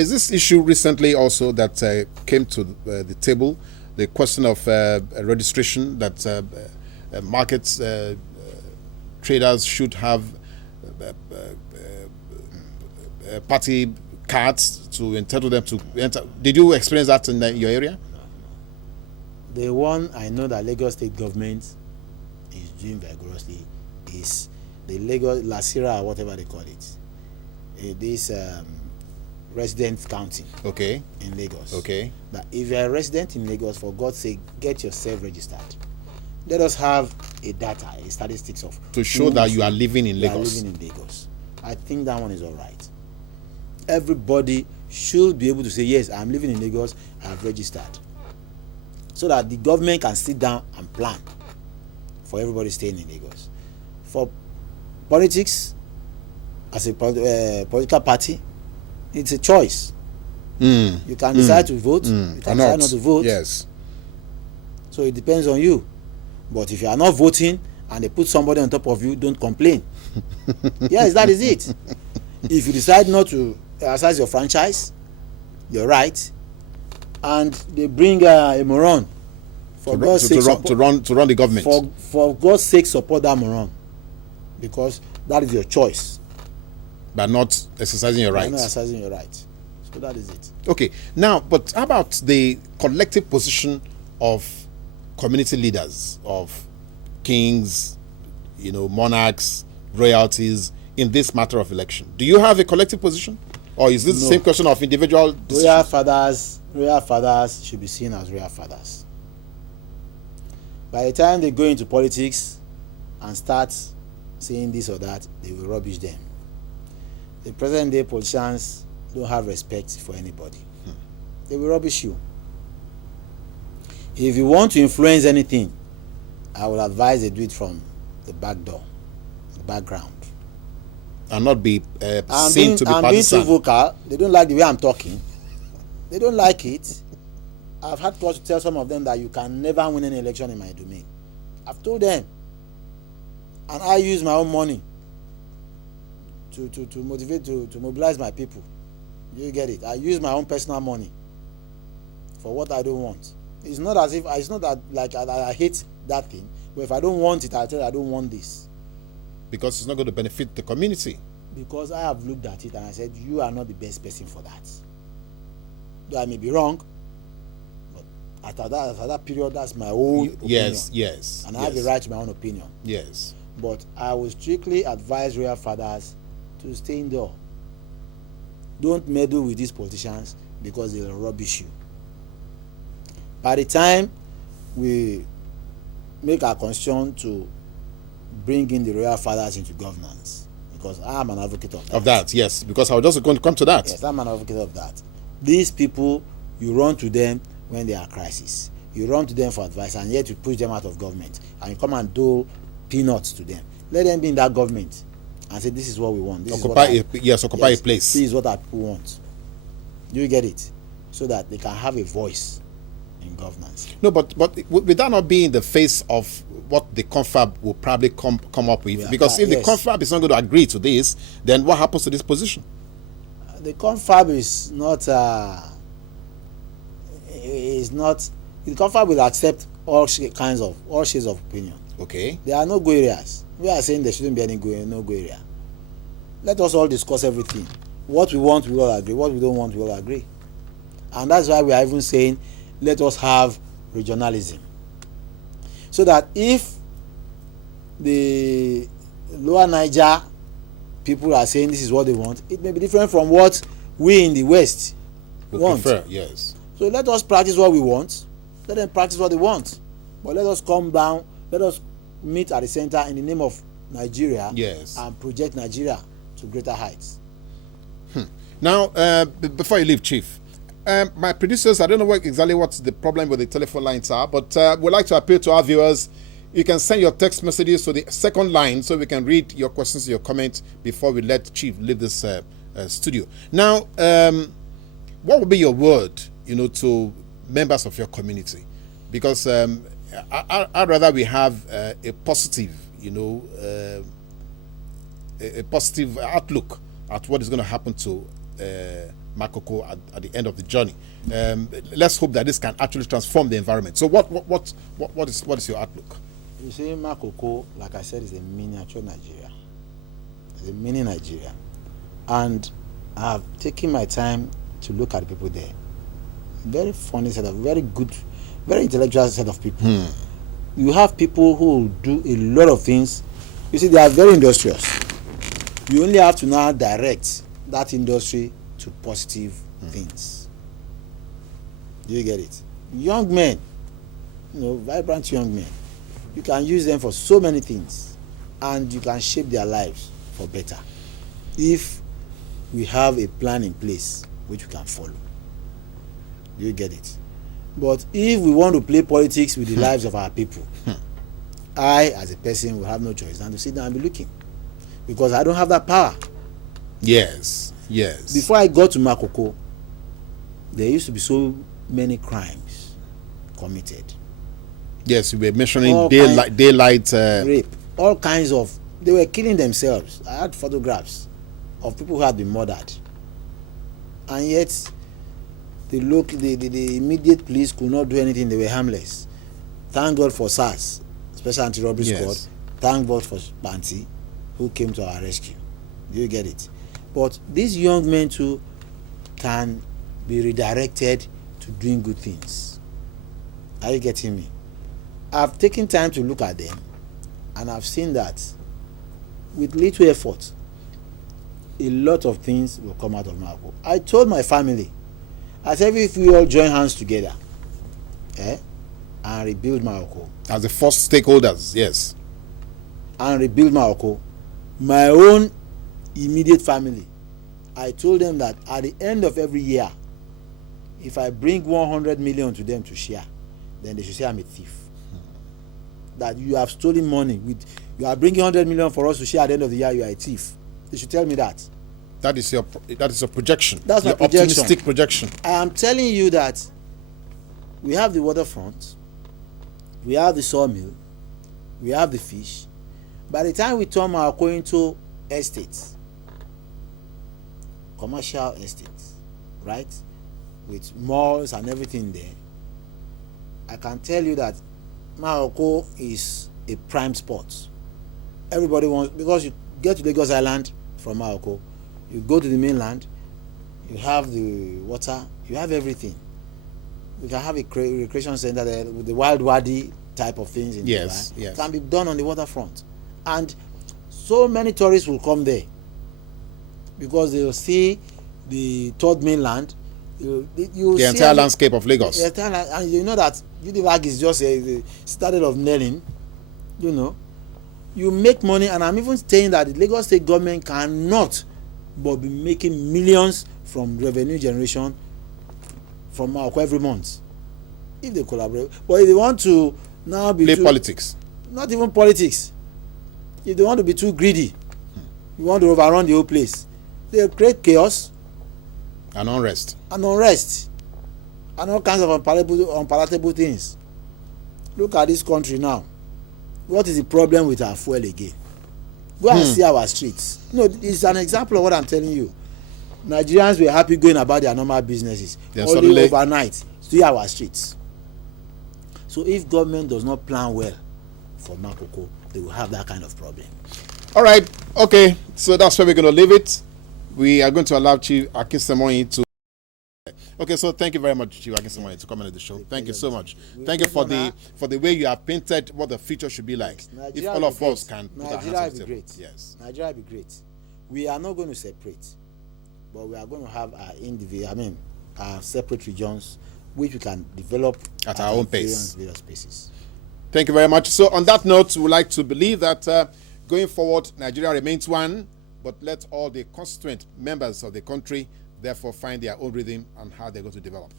Is this issue recently also that came to the table, the question of registration, that markets traders should have party cards to entitle them to enter? Did you experience that in your area? The one I know that Lagos State government is doing vigorously is the Lagos Lasira, or whatever they call it. This resident counting. Okay. In Lagos. Okay. That if you are a resident in Lagos, for God's sake, get yourself registered. Let us have a data, a statistics of to show that you are living in Lagos. Living in Lagos. I think that one is all right. Everybody should be able to say, yes, I'm living in Lagos, I have registered. So that the government can sit down and plan for everybody staying in Lagos. For politics, as a political party, it's a choice. You can decide to vote, you can decide not to vote. Yes. So it depends on you. But if you are not voting and they put somebody on top of you, don't complain. Yes, that is it. If you decide not to exercise your franchise, your right, and they bring a moron, for God's sake, to run the government. For God's sake, support that moron, because that is your choice. But not exercising your rights. Not exercising your rights. So that is it. Okay. Now, but how about the collective position of community leaders, of kings, monarchs, royalties in this matter of election? Do you have a collective position, or is this the same question of individual decision? Royal fathers should be seen as royal fathers. By the time they go into politics and start saying this or that, they will rubbish them. The present day politicians don't have respect for anybody. They will rubbish you. If you want to influence anything, I would advise they do it from the back door, the background, and not be seen to be partisan. Being too vocal. They don't like the way I'm talking. They don't like it. I've had cause to tell some of them that you can never win any election in my domain. I've told them, and I use my own money to motivate, to mobilize my people. You get it? I use my own personal money for what I don't want. It's not as if it's not that like I hate that thing, but if I don't want it, I tell you I don't want this. Because it's not going to benefit the community. Because I have looked at it and I said, you are not the best person for that. Though I may be wrong, but after that period, that's my own opinion. Yes. And I have the right to my own opinion. Yes. But I will strictly advise royal fathers to stay indoor. Don't meddle with these politicians because they'll rubbish you. By the time we make our constitution to bring in the royal fathers into governance, because I am an advocate of that. Of that, yes, because I was just going to come to that. Yes, I'm an advocate of that. These people, you run to them when they are crisis. You run to them for advice, and yet you push them out of government, and you come and dole peanuts to them. Let them be in that government and say, this is what we want. This occupy is what a place. This is what our people want. You get it? So that they can have a voice in governance. No, but would that not be in the face of what the confab will probably come up with? Yeah, because if the confab is not going to agree to this, then what happens to this position? The confab is not. The confab will accept all shades of opinion. Okay. There are no go areas. We are saying there shouldn't be any no go area. Let us all discuss everything. What we want, we all agree. What we don't want, we all agree. And that's why we are even saying, let us have regionalism. So that if the lower Niger people are saying this is what they want, it may be different from what we in the West want. Prefer, yes. So let us practice what we want. Let them practice what they want. But let us come down, let us meet at the center in the name of Nigeria, yes, and project Nigeria to greater heights. Now, before you leave, Chief, my producers, I don't know exactly what the problem with the telephone lines are, but we'd like to appeal to our viewers. You can send your text messages to the second line so we can read your questions, your comments before we let Chief leave this studio. Now, what would be your word, to members of your community? Because I'd rather we have a positive, a positive outlook at what is going to happen to Makoko at the end of the journey. Let's hope that this can actually transform the environment. So what is your outlook? You see, Makoko, like I said, is a miniature Nigeria. It's a mini Nigeria. And I've taken my time to look at the people there. Very funny set of, very good, very intellectual set of people. You have people who do a lot of things. You see, they are very industrious. You only have to now direct that industry to positive things. Do you get it? Young men, vibrant young men, you can use them for so many things, and you can shape their lives for better if we have a plan in place which we can follow. Do you get it? But if we want to play politics with the lives of our people, I, as a person, will have no choice than to sit down and be looking, because I don't have that power. Yes. Before I got to Makoko, there used to be so many crimes committed. Yes, you were mentioning daylight rape, all kinds of. They were killing themselves. I had photographs of people who had been murdered, and yet the immediate police could not do anything. They were harmless. Thank God for SARS, Special Anti-Robbery Squad. Thank God for Banti, who came to our rescue. Do you get it? But these young men too can be redirected to doing good things. Are you getting me? I've taken time to look at them, and I've seen that with little effort, a lot of things will come out of Makoko. I told my family, I said, if we all join hands together, and rebuild Makoko. As the first stakeholders, yes. And rebuild Makoko, my own immediate family, I told them that at the end of every year, if I bring 100 million to them to share, then they should say I'm a thief. That you have stolen money. You are bringing 100 million for us to share at the end of the year, you are a thief. They should tell me that. That is your projection. That's my projection. Optimistic projection. I am telling you that we have the waterfront, we have the sawmill, we have the fish. By the time we turn Makoko into estates, commercial estates, right, with malls and everything there, I can tell you that Makoko is a prime spot. Everybody wants, because you get to Lagos Island from Makoko, you go to the mainland, you have the water, you have everything. We can have a recreation center there with the wild wadi type of things in yes. It can be done on the waterfront, and so many tourists will come there because they'll see the third mainland. The entire landscape of Lagos. And you know that Unilag is just a citadel of nailing. You make money, and I'm even saying that the Lagos state government cannot but be making millions from revenue generation from Makoko every month if they collaborate. But if they want to now be politics, not even politics, if they want to be too greedy, you want to overrun the whole place, they'll create chaos and unrest and all kinds of unpalatable things. Look at this country now. What is the problem with our fuel again? Go and see our streets. It's an example of what I'm telling you. Nigerians were happy going about their normal businesses. Only overnight, see our streets. So if government does not plan well for Makoko, they will have that kind of problem. All right. Okay. So that's where we're going to leave it. We are going to allow Chief Akinsemoyin to. Okay, so thank you very much, Chief Akinsemoyin, to come on the show. Thank you so much. Thank you for the way you have painted what the future should be like. If all of us can put our hands on the table. Yes. Nigeria will be great. We are not going to separate, but we are going to have our separate regions, which we can develop at our own pace. Various spaces. Thank you very much. So on that note, we would like to believe that going forward, Nigeria remains one, but let all the constituent members of the country therefore find their own rhythm and how they're going to develop.